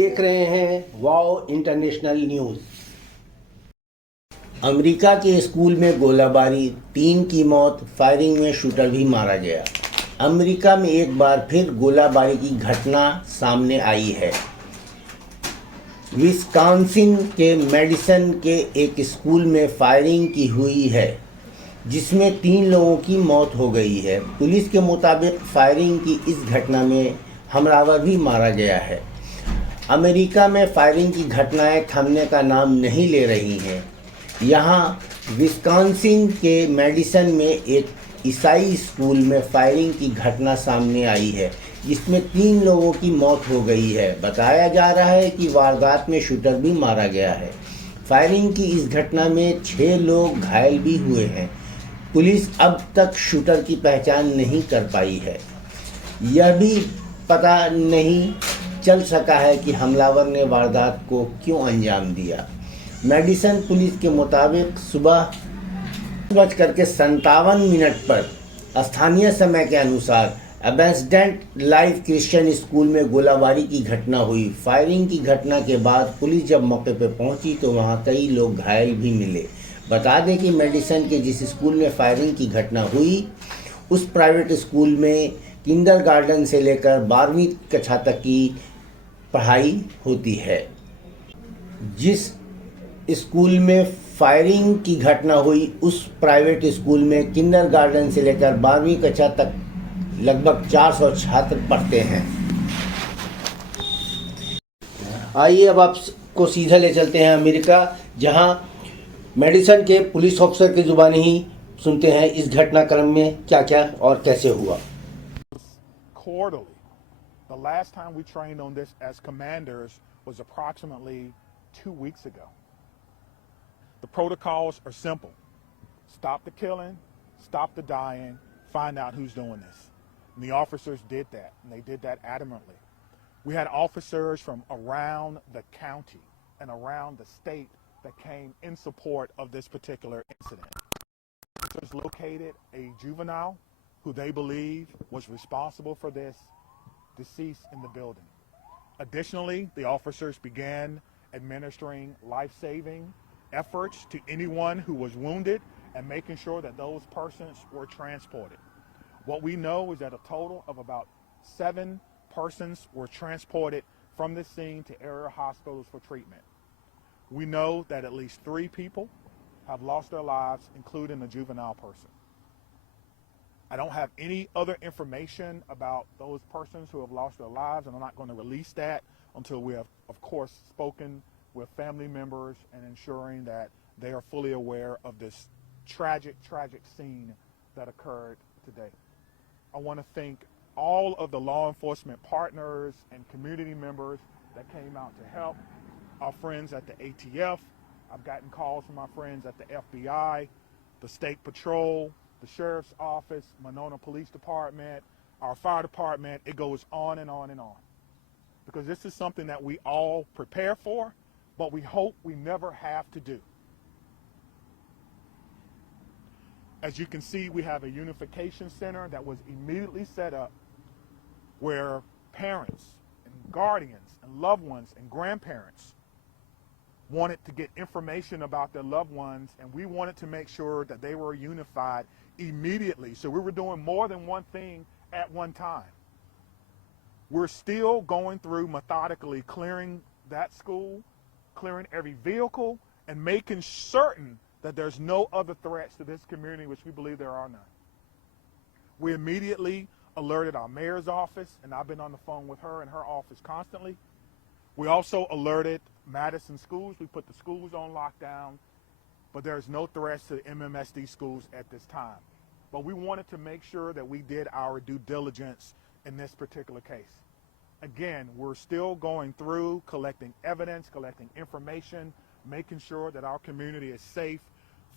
देख रहे हैं वाओ इंटरनेशनल न्यूज़। अमेरिका के स्कूल में गोलाबारी, 3 की मौत, फायरिंग में शूटर भी मारा गया। अमेरिका में एक बार फिर गोलाबारी की घटना सामने आई है। विस्कॉन्सिन के मेडिसन के एक स्कूल में फायरिंग की हुई है, जिसमें 3 लोगों की मौत हो गई है। पुलिस के मुताबिक फायरिंग की इस घटना में हमलावर भी मारा गया है। अमेरिका में फायरिंग की घटनाएं थमने का नाम नहीं ले रही हैं। यहाँ विस्कॉन्सिन के मेडिसन में एक ईसाई स्कूल में फायरिंग की घटना सामने आई है, जिसमें 3 लोगों की मौत हो गई है। बताया जा रहा है कि वारदात में शूटर भी मारा गया है। फायरिंग की इस घटना में 6 लोग घायल भी हुए हैं। पुलिस अब तक शूटर की पहचान नहीं कर पाई है। यह भी पता नहीं चल सका है कि हमलावर ने वारदात को क्यों अंजाम दिया। मेडिसन पुलिस के मुताबिक सुबह 5:57 पर स्थानीय समय के अनुसार एबेंसडेंट लाइफ क्रिश्चियन स्कूल में गोलाबारी की घटना हुई। फायरिंग की घटना के बाद पुलिस जब मौके पर पहुंची तो वहां कई लोग घायल भी मिले। बता दें कि मेडिसन के जिस स्कूल में फायरिंग की घटना हुई, उस प्राइवेट स्कूल में किंडरगार्टन से लेकर 12वीं कक्षा तक की पढ़ाई होती है। जिस स्कूल में फायरिंग की घटना हुई, उस प्राइवेट स्कूल में किंडरगार्टन से लेकर 12वीं कक्षा तक लगभग 400 छात्र पढ़ते हैं। आइए अब आपको सीधा ले चलते हैं अमेरिका, जहां मेडिसन के पुलिस ऑफिसर की जुबानी ही सुनते हैं इस घटनाक्रम में क्या क्या और कैसे हुआ। Quarterly. The last time we trained on this as commanders was approximately 2 weeks ago. The protocols are simple. Stop the killing, stop the dying, find out who's doing this. And the officers did that, and they did that adamantly. We had officers from around the county and around the state that came in support of this particular incident. Officers located a juvenile who they believe was responsible for this, deceased in the building. Additionally, the officers began administering life-saving efforts to anyone who was wounded and making sure that those persons were transported. What we know is that a total of about 7 persons were transported from this scene to area hospitals for treatment. We know that at least 3 people have lost their lives, including a juvenile person. I don't have any other information about those persons who have lost their lives, and I'm not going to release that until we have, of course, spoken with family members and ensuring that they are fully aware of this tragic scene that occurred today. I want to thank all of the law enforcement partners and community members that came out to help. Our friends at the ATF. I've gotten calls from my friends at the FBI, the State Patrol, the Sheriff's Office, Monona Police Department, our fire department. It goes on and on and on. Because this is something that we all prepare for, but we hope we never have to do. As you can see, we have a unification center that was immediately set up where parents and guardians and loved ones and grandparents wanted to get information about their loved ones, and we wanted to make sure that they were unified immediately. So we were doing more than one thing at one time. We're still going through methodically clearing that school, clearing every vehicle, and making certain that there's no other threats to this community, which we believe there are none. We immediately alerted our mayor's office, and I've been on the phone with her and her office constantly. We also alerted Madison schools. We put the schools on lockdown, but there's no threats to MMSD schools at this time. But we wanted to make sure that we did our due diligence in this particular case. Again, we're still going through collecting evidence, collecting information, making sure that our community is safe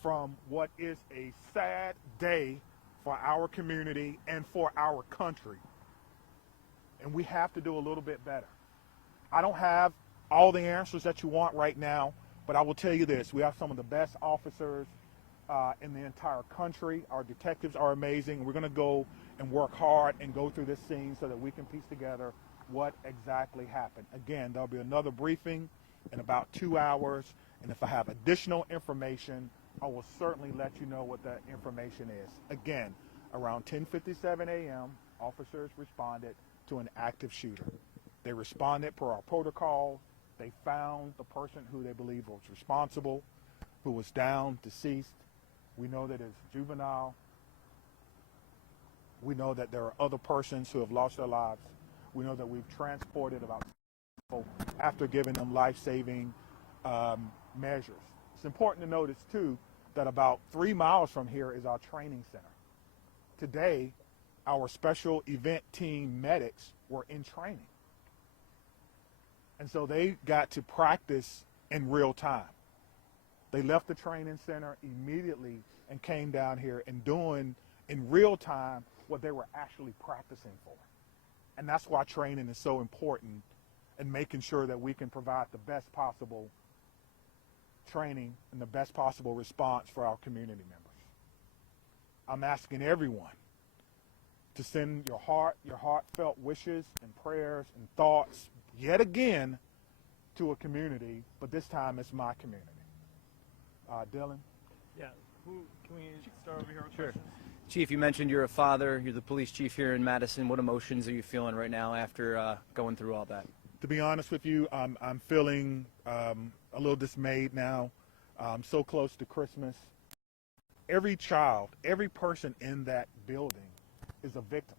from what is a sad day for our community and for our country. And we have to do a little bit better. I don't have all the answers that you want right now, but I will tell you this. We have some of the best officers in the entire country. Our detectives are amazing. We're going to go and work hard and go through this scene so that we can piece together what exactly happened. Again, there'll be another briefing in about 2 hours, and if I have additional information, I will certainly let you know what that information is. Again, around 10:57 a.m., officers responded to an active shooter. They responded per our protocol. They found the person who they believe was responsible, who was down, deceased. We know that it's juvenile. We know that there are other persons who have lost their lives. We know that we've transported about people after giving them life-saving measures. It's important to notice, too, that about 3 miles from here is our training center. Today, our special event team medics were in training. And so they got to practice in real time. They left the training center immediately and came down here and doing in real time what they were actually practicing for. And that's why training is so important, and making sure that we can provide the best possible training and the best possible response for our community members. I'm asking everyone to send your heartfelt wishes and prayers and thoughts yet again to a community, but this time it's my community. Dylan? Yeah, can we start over here with Sure. questions? Chief, you mentioned you're a father, you're the police chief here in Madison. What emotions are you feeling right now after going through all that? To be honest with you, I'm feeling a little dismayed now. So close to Christmas. Every child, every person in that building is a victim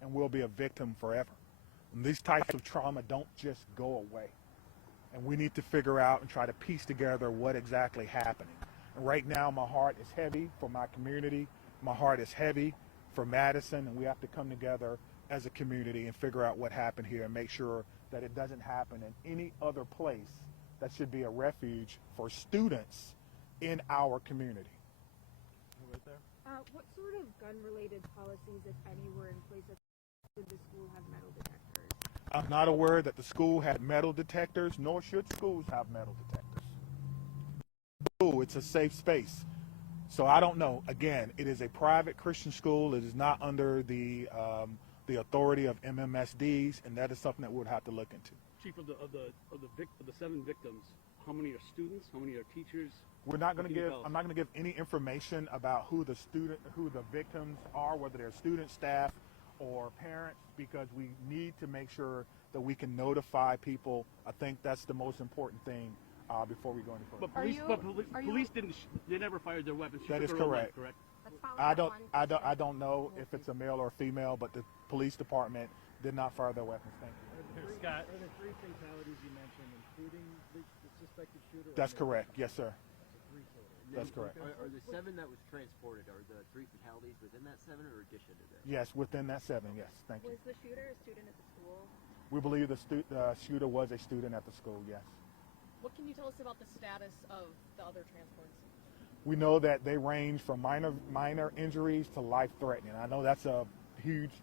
and will be a victim forever. And these types of trauma don't just go away. And we need to figure out and try to piece together what exactly happened. And right now, my heart is heavy for my community. My heart is heavy for Madison, and we have to come together as a community and figure out what happened here and make sure that it doesn't happen in any other place that should be a refuge for students in our community. Right there. What sort of gun-related policies, if any, were in place at the school have metal detectors? I'm not aware that the school had metal detectors, nor should schools have metal detectors. School, it's a safe space. So I don't know. Again, it is a private Christian school. It is not under the authority of MMSDs, and that is something that we would have to look into. Chief, of the 7 victims, how many are students? How many are teachers? We're not going to What can you give. tell us? I'm not going to give any information about who the victims are, whether they're students, staff, or parents, because we need to make sure that we can notify people. I think that's the most important thing before we go any further. But police didn't. They never fired their weapons. She That took is her own correct. life, correct? Let's follow I that don't. one. I don't know if it's a male or female, but the police department did not fire their weapons. Thank you. Scott. Are there 3 fatalities you mentioned, including the suspected shooter? That's correct. Yes, sir. 3 total. That's correct. Are the 7 that was transported, are the 3 fatalities within that 7 or addition to that? Yes, within that 7. Yes, thank you. Was the shooter a student at the school? We believe the shooter was a student at the school. Yes. What can you tell us about the status of the other transports? We know that they range from minor injuries to life-threatening. I know that's a huge,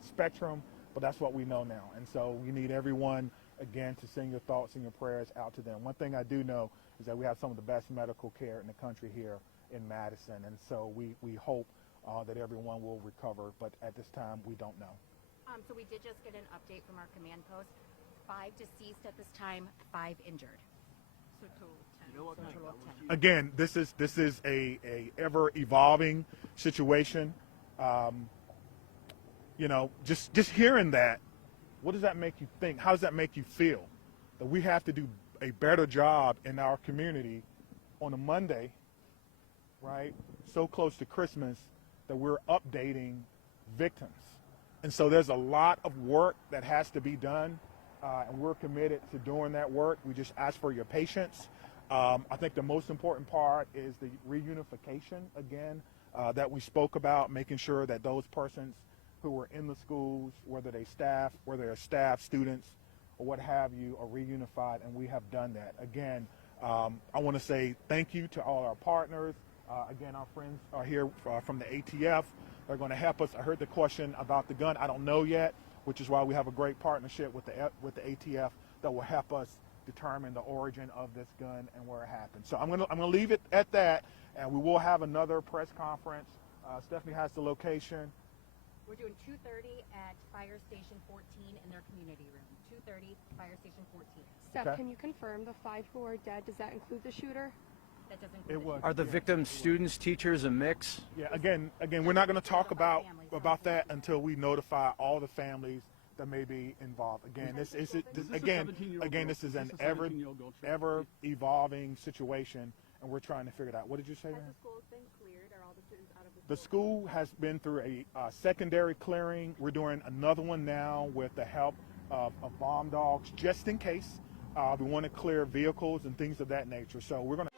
spectrum, but that's what we know now. And so we need everyone, again, to send your thoughts and your prayers out to them. One thing I do know is that we have some of the best medical care in the country here in Madison, and so we hope that everyone will recover, but at this time we don't know. So we did just get an update from our command post. 5 deceased at this time, 5 injured. So total 10. You know what kind of gun was used? Again, this is a ever evolving situation. Just hearing that, what does that make you think? How does that make you feel? That we have to do a better job in our community on a Monday, right? So close to Christmas, that we're updating victims. And so there's a lot of work that has to be done, and we're committed to doing that work. We just ask for your patience. I think the most important part is the reunification, again, that we spoke about, making sure that those persons who were in the schools, whether they're staff, students, or what have you, are reunified, and we have done that. Again, I want to say thank you to all our partners. Again, our friends are here from the ATF. They're going to help us. I heard the question about the gun. I don't know yet, which is why we have a great partnership with the ATF that will help us determine the origin of this gun and where it happened. So I'm gonna leave it at that, and we will have another press conference. Stephanie has the location. We're doing 2:30 at Fire Station 14 in their community room. 2:30, Fire Station 14. Steph, Okay. can you confirm the 5 who are dead? Does that include the shooter? That doesn't It include the was. shooter. Are the victims students, teachers, a mix? Yeah, again, we're not going to talk about that until we notify all the families that may be involved. Again, this is Is this a again, 17-year-old again, girl? this is Is an this a 17-year-old girl, Chief? ever evolving situation, and we're trying to figure it out. What did you say, Has man? the school been cleared? Are all the students out of the The school has been through a secondary clearing. We're doing another one now with the help of bomb dogs, just in case. We want to clear vehicles and things of that nature. So we're going to